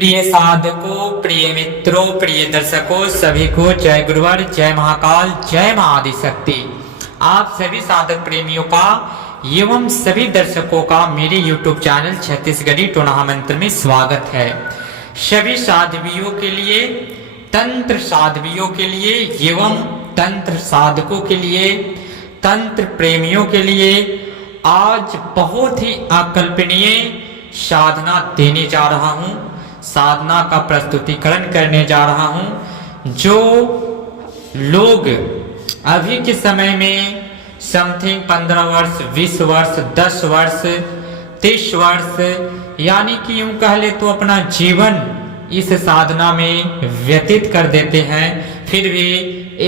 प्रिय साधकों, प्रिय मित्रों, प्रिय दर्शकों, सभी को जय गुरुवर, जय महाकाल, जय महाआदिशक्ति। आप सभी साधक प्रेमियों का एवं सभी दर्शकों का मेरे YouTube चैनल छत्तीसगढ़ी टोना मंत्र में स्वागत है। सभी साधवियों के लिए, तंत्र साधवियों के लिए एवं तंत्र साधकों के लिए, तंत्र प्रेमियों के लिए आज बहुत ही अकल्पनीय साधना देने जा रहा हूं। साधना का प्रस्तुतिकरण करने जा रहा हूं जो लोग अभी के समय में समथिंग 15 वर्ष, 20 वर्ष, 10 वर्ष, 30 वर्ष यानी कि यूं कह ले तो अपना जीवन इस साधना में व्यतीत कर देते हैं, फिर भी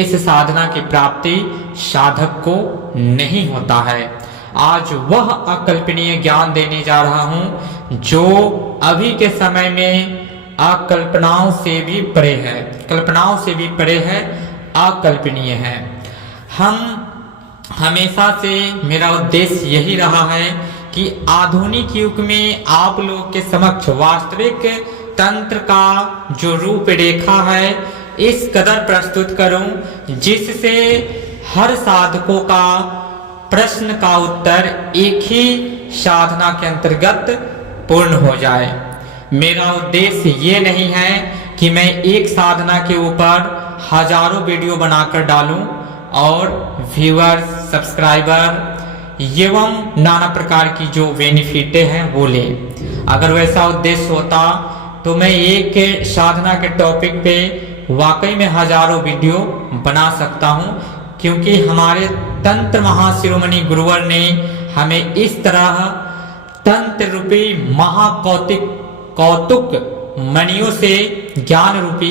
इस साधना की प्राप्ति साधक को नहीं होता है। आज वह अकल्पनीय ज्ञान देने जा रहा हूं जो अभी के समय में अकल्पनाओं से भी परे है, कल्पनाओं से भी परे है, अकल्पनीय है। हम हमेशा से मेरा उद्देश्य यही रहा है कि आधुनिक युग में आप लोगों के समक्ष वास्तविक तंत्र का जो रूपरेखा है इस कदर प्रस्तुत करूं जिससे हर साधकों का प्रश्न का उत्तर एक ही साधना के अंतर्गत पूर्ण हो जाए। मेरा उद्देश्य ये नहीं है कि मैं एक साधना के ऊपर हजारों वीडियो बनाकर डालूं और व्यूअर्स, सब्सक्राइबर एवं नाना प्रकार की जो बेनिफिटें हैं वो ले। अगर वैसा उद्देश्य होता तो मैं एक साधना के टॉपिक पे वाकई में हजारों वीडियो बना सकता हूं, क्योंकि हमारे तंत्र महाशिरोमणि गुरुवर ने हमें इस तरह तंत्र रूपी कौतुक मणियों से, ज्ञान रूपी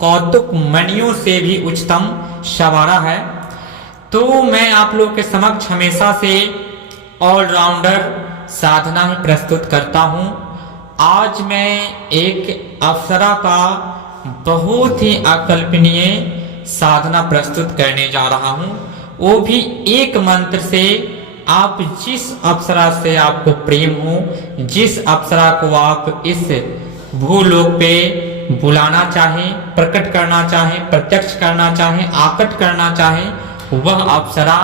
कौतुक मणियों से भी उच्चतम संवारा है। तो मैं आप लोगों के समक्ष हमेशा से ऑलराउंडर साधना ही प्रस्तुत करता हूं। आज मैं एक अप्सरा का बहुत ही अकल्पनीय साधना प्रस्तुत करने जा रहा हूं, वो भी एक मंत्र से। आप जिस अप्सरा से आपको प्रेम हो, जिस अप्सरा को आप इस भूलोक पे बुलाना चाहें, प्रकट करना चाहें, प्रत्यक्ष करना चाहें, आकट करना चाहें, वह अप्सरा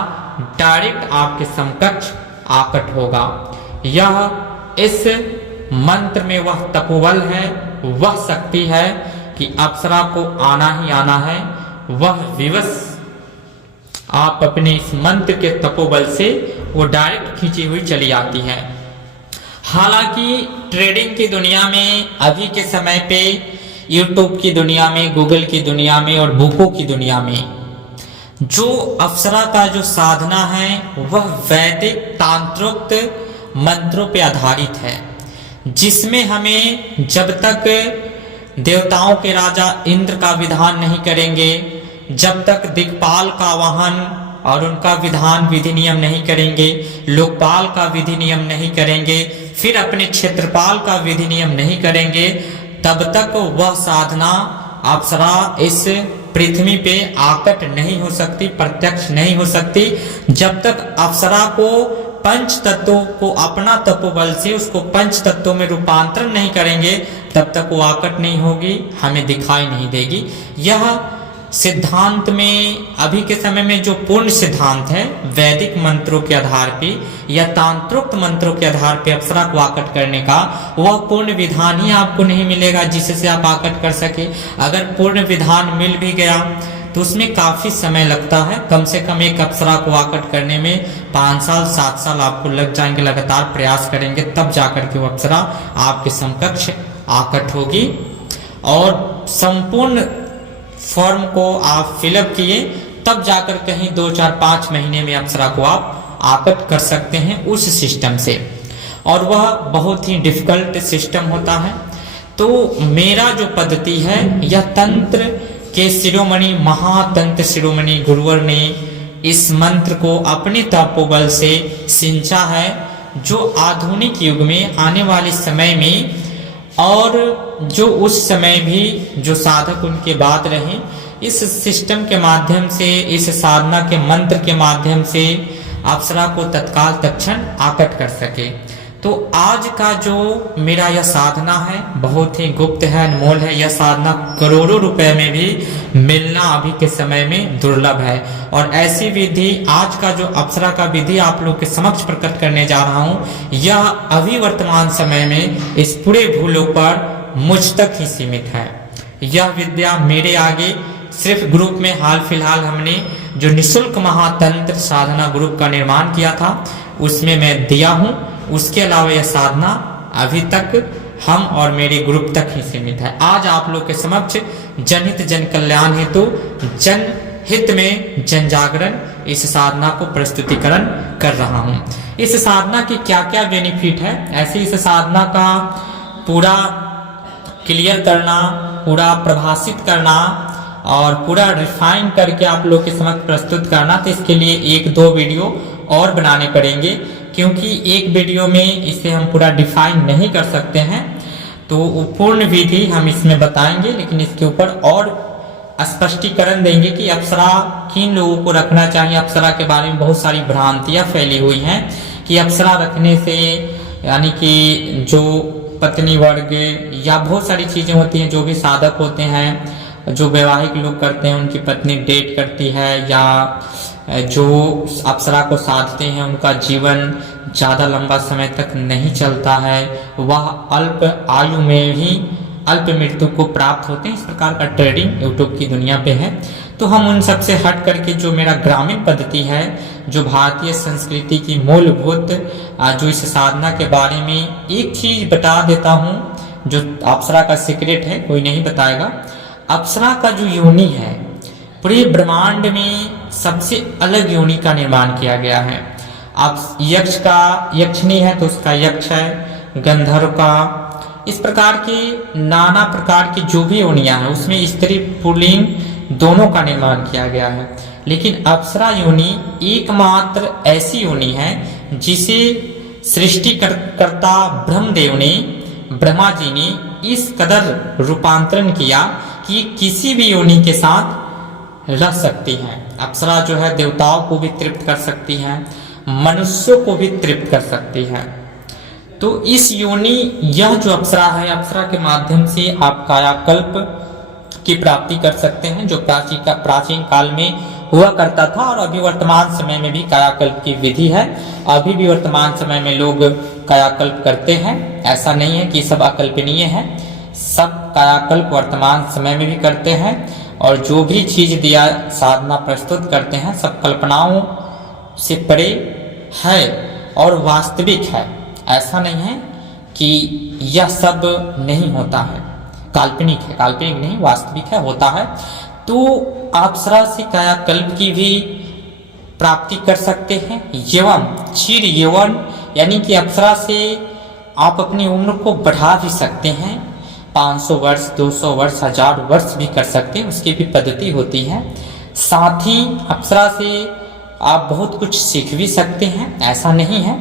डायरेक्ट आपके समकक्ष आकट होगा। यह इस मंत्र में वह तपोबल है, वह शक्ति है कि अप्सरा को आना ही आना है। वह विवश आप अपने इस मंत्र के तपोबल से वो डायरेक्ट खींची हुई चली आती है। हालांकि ट्रेडिंग की दुनिया में, अभी के समय पे यूट्यूब की दुनिया में, गूगल की दुनिया में और बुकों की दुनिया में जो अप्सरा का जो साधना है वह वैदिक तांत्रोक्त मंत्रों पे आधारित है, जिसमें हमें जब तक देवताओं के राजा इंद्र का विधान नहीं करेंगे, जब तक दिक्पाल का वाहन और उनका विधान विधि नियम नहीं करेंगे, लोकपाल का विधि नियम नहीं करेंगे, फिर अपने क्षेत्रपाल का विधि नियम नहीं करेंगे, तब तक वह साधना अप्सरा इस पृथ्वी पे आकट नहीं हो सकती, प्रत्यक्ष नहीं हो सकती। जब तक अप्सरा को पंच तत्वों को अपना तपोबल से उसको पंच तत्वों में रूपांतरण नहीं करेंगे तब तक वो आकट नहीं होगी, हमें दिखाई नहीं देगी। यह सिद्धांत में अभी के समय में जो पूर्ण सिद्धांत है वैदिक मंत्रों के आधार पे या तांत्रोक्त मंत्रों के आधार पे अप्सरा को आकट करने का, वह पूर्ण विधान ही आपको नहीं मिलेगा जिससे आप आकट कर सके। अगर पूर्ण विधान मिल भी गया तो उसमें काफी समय लगता है। कम से कम एक अप्सरा को आकट करने में 5 साल 7 साल आपको लग जाएंगे। लगातार प्रयास करेंगे तब जाकर के वो अप्सरा आपके समकक्ष आकट होगी। और संपूर्ण फॉर्म को आप फिलअप किए तब जाकर कहीं 2, 4, 5 महीने में अप्सरा को आप आकट कर सकते हैं उस सिस्टम से, और वह बहुत ही डिफिकल्ट सिस्टम होता है। तो मेरा जो पद्धति है यह तंत्र के शिरोमणि, महातंत्र शिरोमणि गुरुवर ने इस मंत्र को अपने तपोबल से सिंचा है, जो आधुनिक युग में आने वाले समय में और जो उस समय भी जो साधक उनके बाद रहे, इस सिस्टम के माध्यम से, इस साधना के मंत्र के माध्यम से अप्सरा को तत्काल तत्क्षण आकट कर सके। तो आज का जो मेरा यह साधना है बहुत ही गुप्त है, अनमोल है। यह साधना करोड़ों रुपए में भी मिलना अभी के समय में दुर्लभ है। और ऐसी विधि, आज का जो अप्सरा का विधि आप लोग के समक्ष प्रकट करने जा रहा हूँ, यह अभी वर्तमान समय में इस पूरे भूलोक पर मुझ तक ही सीमित है। यह विद्या मेरे आगे सिर्फ ग्रुप में हाल फिलहाल हमने जो निःशुल्क महातंत्र साधना ग्रुप का निर्माण किया था उसमें मैं दिया हूँ। उसके अलावा यह साधना अभी तक हम और मेरे ग्रुप तक ही सीमित है। आज आप लोग के समक्ष जनहित जन कल्याण हेतु जनहित में जन जागरण इस साधना को प्रस्तुतिकरण कर रहा हूँ। इस साधना की क्या क्या बेनिफिट है, ऐसे इस साधना का पूरा क्लियर करना, पूरा प्रभाषित करना और पूरा रिफाइन करके आप लोग के समक्ष प्रस्तुत करना, तो इसके लिए 1-2 वीडियो और बनाने पड़ेंगे, क्योंकि एक वीडियो में इसे हम पूरा डिफाइन नहीं कर सकते हैं। तो पूर्ण विधि हम इसमें बताएंगे, लेकिन इसके ऊपर और स्पष्टीकरण देंगे कि अप्सरा किन लोगों को रखना चाहिए। अप्सरा के बारे में बहुत सारी भ्रांतियां फैली हुई हैं कि अप्सरा रखने से यानी कि जो पत्नी वर्ग या बहुत सारी चीज़ें होती हैं, जो भी साधक होते हैं, जो वैवाहिक लोग करते हैं, उनकी पत्नी डेट करती है या जो अप्सरा को साधते हैं उनका जीवन ज़्यादा लंबा समय तक नहीं चलता है, वह अल्प आयु में ही अल्प मृत्यु को प्राप्त होते हैं। इस प्रकार का ट्रेडिंग यूट्यूब की दुनिया पे है। तो हम उन सब से हट करके जो मेरा ग्रामीण पद्धति है, जो भारतीय संस्कृति की मूलभूत जो इस साधना के बारे में एक चीज बता देता हूँ, जो अप्सरा का सीक्रेट है, कोई नहीं बताएगा। अप्सरा का जो योनि है, पूरे ब्रह्मांड में सबसे अलग योनि का निर्माण किया गया है। अब यक्ष का यक्षिणी है तो उसका यक्ष है, गंधर्व का, इस प्रकार के नाना प्रकार की जो भी योनियां हैं उसमें स्त्री पुल्लिंग दोनों का निर्माण किया गया है। लेकिन अप्सरा योनि एकमात्र ऐसी योनि है जिसे सृष्टिकर्ता ब्रह्मदेव ने, ब्रह्मा जी ने इस कदर रूपांतरण किया कि किसी भी योनि के साथ रह सकती हैं। अप्सरा जो है देवताओं को भी तृप्त कर सकती हैं, मनुष्यों को भी तृप्त कर सकती हैं। तो इस योनि, यह जो अप्सरा है, अप्सरा के माध्यम से आप कायाकल्प की प्राप्ति कर सकते हैं, जो प्राचीन काल में हुआ करता था और अभी वर्तमान समय में भी कायाकल्प की विधि है। अभी भी वर्तमान समय में लोग कायाकल्प करते हैं, ऐसा नहीं है कि सब अकल्पनीय है, सब कायाकल्प वर्तमान समय में भी करते हैं। और जो भी चीज दिया साधना प्रस्तुत करते हैं सब कल्पनाओं से परे है और वास्तविक है। ऐसा नहीं है कि यह सब नहीं होता है, काल्पनिक है, काल्पनिक नहीं वास्तविक है, होता है। तो अप्सरा से कायाकल्प की भी प्राप्ति कर सकते हैं, एवं चिर यौवन यानी कि अप्सरा से आप अपनी उम्र को बढ़ा भी सकते हैं। 500 वर्ष, 200 वर्ष, 1000 वर्ष भी कर सकते हैं, उसकी भी पद्धति होती है। साथ ही अप्सरा से आप बहुत कुछ सीख भी सकते हैं, ऐसा नहीं है।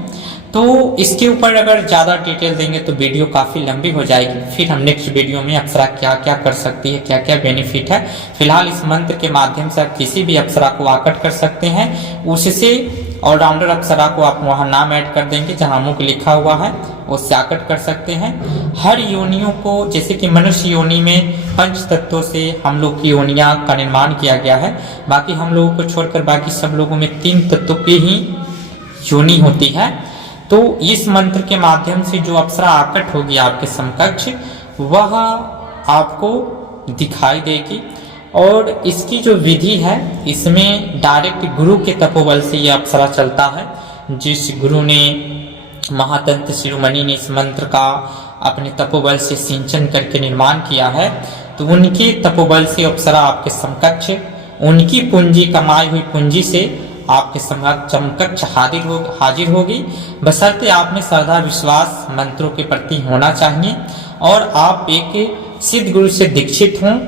तो इसके ऊपर अगर ज़्यादा डिटेल देंगे तो वीडियो काफ़ी लंबी हो जाएगी। फिर हम नेक्स्ट वीडियो में अप्सरा क्या क्या कर सकती है, क्या क्या बेनिफिट है। फिलहाल इस मंत्र के माध्यम से आप किसी भी अप्सरा को आकट कर सकते हैं। उससे ऑलराउंडर अप्सरा को आप वहाँ नाम ऐड कर देंगे जहाँ मुख लिखा हुआ है, उससे आकट कर सकते हैं। हर योनियों को, जैसे कि मनुष्य योनि में 5 तत्वों से हम लोग की योनियाँ का निर्माण किया गया है, बाकी हम लोगों को छोड़कर बाकी सब लोगों में 3 तत्वों की ही योनि होती है। तो इस मंत्र के माध्यम से जो अप्सरा आकट होगी आपके समकक्ष, वह आपको दिखाई देगी। और इसकी जो विधि है, इसमें डायरेक्ट गुरु के तपोबल से यह अप्सरा चलता है। जिस गुरु ने, महातंत्र शिरोमणि ने इस मंत्र का अपने तपोबल से सिंचन करके निर्माण किया है, तो उनके तपोबल से अप्सरा आपके समकक्ष, उनकी पूंजी, कमाई हुई पूंजी से आपके समकक्ष हाजिर होगी। बशर्ते आप में श्रद्धा विश्वास मंत्रों के प्रति होना चाहिए और आप एक सिद्ध गुरु से दीक्षित हों,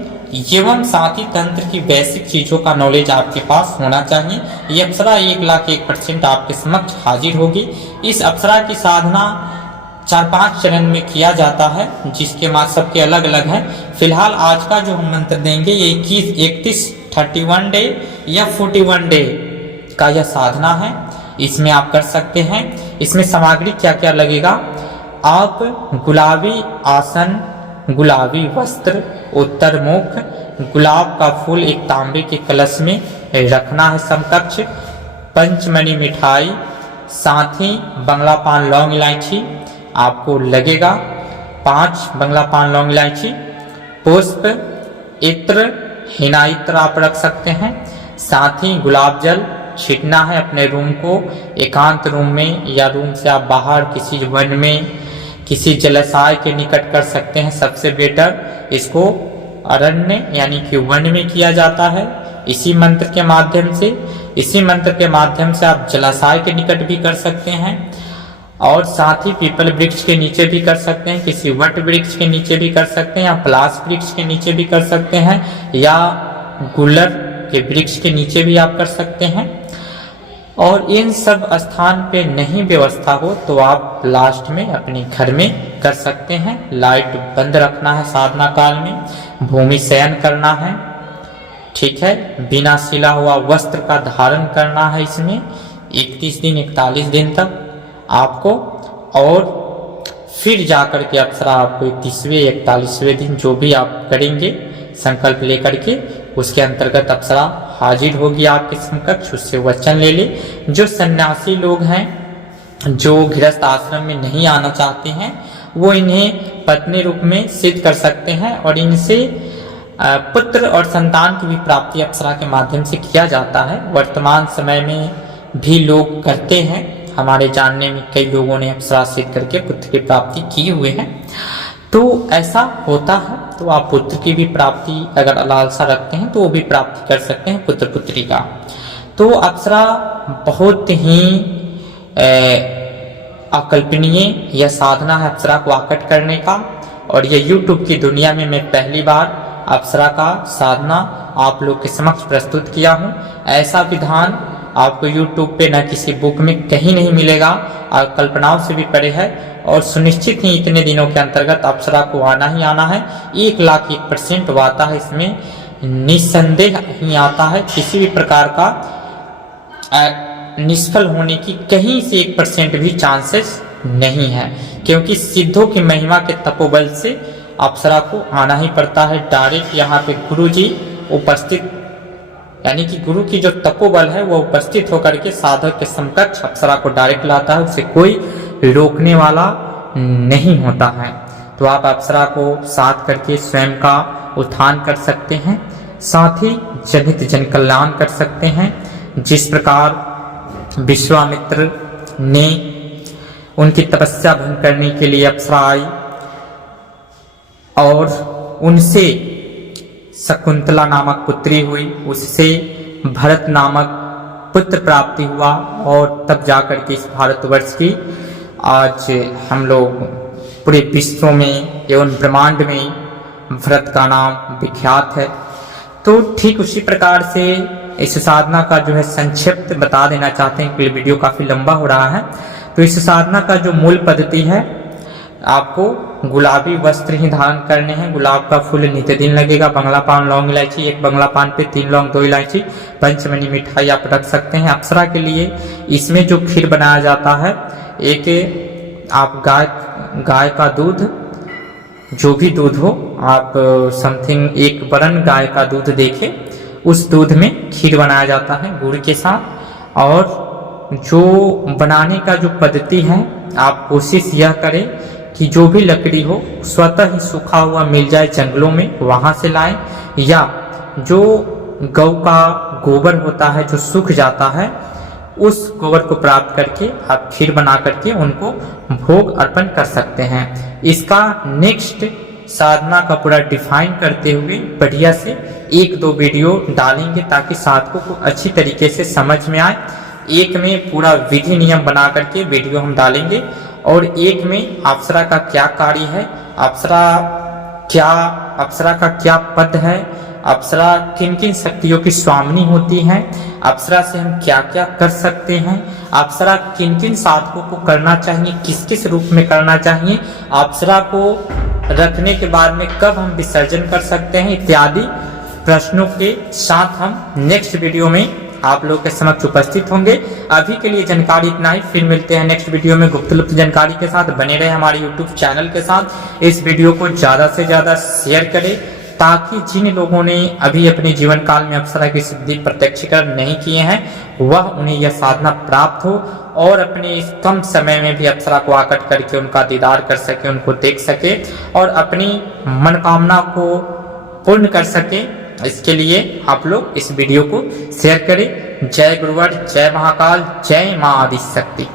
एवं साथ ही तंत्र की बेसिक चीजों का नॉलेज आपके पास होना चाहिए। ये अप्सरा 1,01% आपके समक्ष हाजिर होगी। इस अप्सरा की साधना 4-5 चरण में किया जाता है, जिसके मार्ग सबके अलग अलग हैं। फिलहाल आज का जो हम मंत्र देंगे ये 21, 31, 31 डे या 41 डे का यह साधना है। इसमें आप कर सकते हैं। इसमें सामग्री क्या क्या लगेगा, आप गुलाबी आसन, गुलाबी वस्त्र, उत्तर मुख, गुलाब का फूल एक तांबे के कलश में रखना है समकक्ष, पंचमणि मिठाई, साथ ही बंगला पान लौंग इलायची आपको लगेगा, 5 बंगला पान लौंग इलायची, पुष्प, इत्र, हिना इत्र आप रख सकते हैं। साथ ही गुलाब जल छिड़कना है अपने रूम को, एकांत रूम में या रूम से आप बाहर किसी वन में, किसी जलाशय के निकट कर सकते हैं। सबसे बेटर इसको अरण्य यानी कि वन में किया जाता है। इसी मंत्र के माध्यम से आप जलाशय के निकट भी कर सकते हैं और साथ ही पीपल वृक्ष के नीचे भी कर सकते हैं, किसी वट वृक्ष के नीचे भी कर सकते हैं या पलाश वृक्ष के नीचे भी कर सकते हैं या गुलर के वृक्ष के नीचे भी आप कर सकते हैं। और इन सब स्थान पे नहीं व्यवस्था हो तो आप लास्ट में अपने घर में कर सकते हैं। लाइट बंद रखना है साधना काल में, भूमि शयन करना है, ठीक है। बिना सिला हुआ वस्त्र का धारण करना है इसमें 31 दिन 41 दिन तक आपको, और फिर जाकर के अप्सरा आपको 31वें 41वें दिन जो भी आप करेंगे संकल्प लेकर के, उसके अंतर्गत अप्सरा हाजिर होगी आपके समकक्ष, उससे वचन ले ले। जो सन्यासी लोग हैं जो गृहस्थ आश्रम में नहीं आना चाहते हैं वो इन्हें पत्नी रूप में सिद्ध कर सकते हैं और इनसे पुत्र और संतान की भी प्राप्ति अप्सरा के माध्यम से किया जाता है। वर्तमान समय में भी लोग करते हैं, हमारे जानने में कई लोगों ने अप्सरा सिद्ध करके पुत्र की प्राप्ति की हुए हैं। तो ऐसा होता है, तो आप पुत्र की भी प्राप्ति अगर लालसा रखते हैं तो वो भी प्राप्ति कर सकते हैं पुत्र पुत्री का। तो अप्सरा बहुत ही अकल्पनीय यह साधना है अप्सरा को आकट करने का, और ये YouTube की दुनिया में मैं पहली बार अप्सरा का साधना आप लोग के समक्ष प्रस्तुत किया हूँ। ऐसा विधान आपको YouTube पे न किसी बुक में कहीं नहीं मिलेगा और कल्पनाओं से भी परे है, और सुनिश्चित ही इतने दिनों के अंतर्गत अप्सरा को आना ही आना है। 1,01% आता है इसमें, निस्संदेह ही आता है। किसी भी प्रकार का निष्फल होने की कहीं से 1% भी चांसेस नहीं है, क्योंकि सिद्धों की महिमा के तपोबल से अप्सरा को आना ही पड़ता है। डायरेक्ट यहाँ पे गुरु जी उपस्थित, यानी कि गुरु की जो तपोबल है वो उपस्थित होकर के साधक के समकक्ष अप्सरा को डायरेक्ट लाता है, उसे कोई रोकने वाला नहीं होता है। तो आप अप्सरा को साथ करके स्वयं का उत्थान कर सकते हैं, साथ ही जनहित जन कल्याण कर सकते हैं। जिस प्रकार विश्वामित्र ने उनकी तपस्या भंग करने के लिए अप्सरा आई और उनसे शकुंतला नामक पुत्री हुई, उससे भरत नामक पुत्र प्राप्ति हुआ, और तब जाकर के इस भारतवर्ष की आज हम लोग पूरे विश्व में एवं ब्रह्मांड में भरत का नाम विख्यात है। तो ठीक उसी प्रकार से इस साधना का जो है संक्षिप्त बता देना चाहते हैं, क्योंकि वीडियो काफी लंबा हो रहा है। तो इस साधना का जो मूल पद्धति है, आपको गुलाबी वस्त्र ही धारण करने हैं, गुलाब का फूल नित्य दिन लगेगा, बंगला पान लौंग इलायची, 1 बंगला पान पे 3 लौंग 2 इलायची, पंचमणि मिठाई आप रख सकते हैं। अप्सरा के लिए इसमें जो खीर बनाया जाता है, एक आप गाय का दूध, जो भी दूध हो आप समथिंग 1 बरन गाय का दूध देके उस दूध में खीर बनाया जाता है गुड़ के साथ। और जो बनाने का जो पद्धति है, आप कोशिश यह करें कि जो भी लकड़ी हो स्वतः ही सूखा हुआ मिल जाए जंगलों में, वहां से लाएं, या जो गौ का गोबर होता है जो सूख जाता है उस गोबर को प्राप्त करके आप खीर बना करके उनको भोग अर्पण कर सकते हैं। इसका नेक्स्ट साधना का पूरा डिफाइन करते हुए बढ़िया से 1-2 वीडियो डालेंगे ताकि साधकों को अच्छी तरीके से समझ में आए। एक में पूरा विधि नियम बना करके वीडियो हम डालेंगे, और एक में अप्सरा का क्या कार्य है, अप्सरा का क्या पद है, अप्सरा किन किन शक्तियों की स्वामिनी होती हैं, अप्सरा से हम क्या क्या कर सकते हैं, अप्सरा किन किन साधकों को करना चाहिए, किस किस रूप में करना चाहिए, अप्सरा को रखने के बाद में कब हम विसर्जन कर सकते हैं, इत्यादि प्रश्नों के साथ हम नेक्स्ट वीडियो में आप लोग के समक्ष उपस्थित होंगे। अभी के लिए जानकारी इतना ही, फिर मिलते हैं नेक्स्ट वीडियो में गुप्त लुप्त जानकारी के साथ। बने रहे हमारे यूट्यूब चैनल के साथ। इस वीडियो को ज़्यादा से ज़्यादा शेयर करें ताकि जिन लोगों ने अभी अपने जीवन काल में अप्सरा की सिद्धि प्रत्यक्षीकरण नहीं किए हैं वह उन्हें यह साधना प्राप्त हो और अपने इस कम समय में भी अप्सरा को आकट करके उनका दीदार कर सके, उनको देख सके और अपनी मनोकामना को पूर्ण कर सके। इसके लिए आप लोग इस वीडियो को शेयर करें। जय गुरुवर, जय महाकाल, जय मां आदिशक्ति।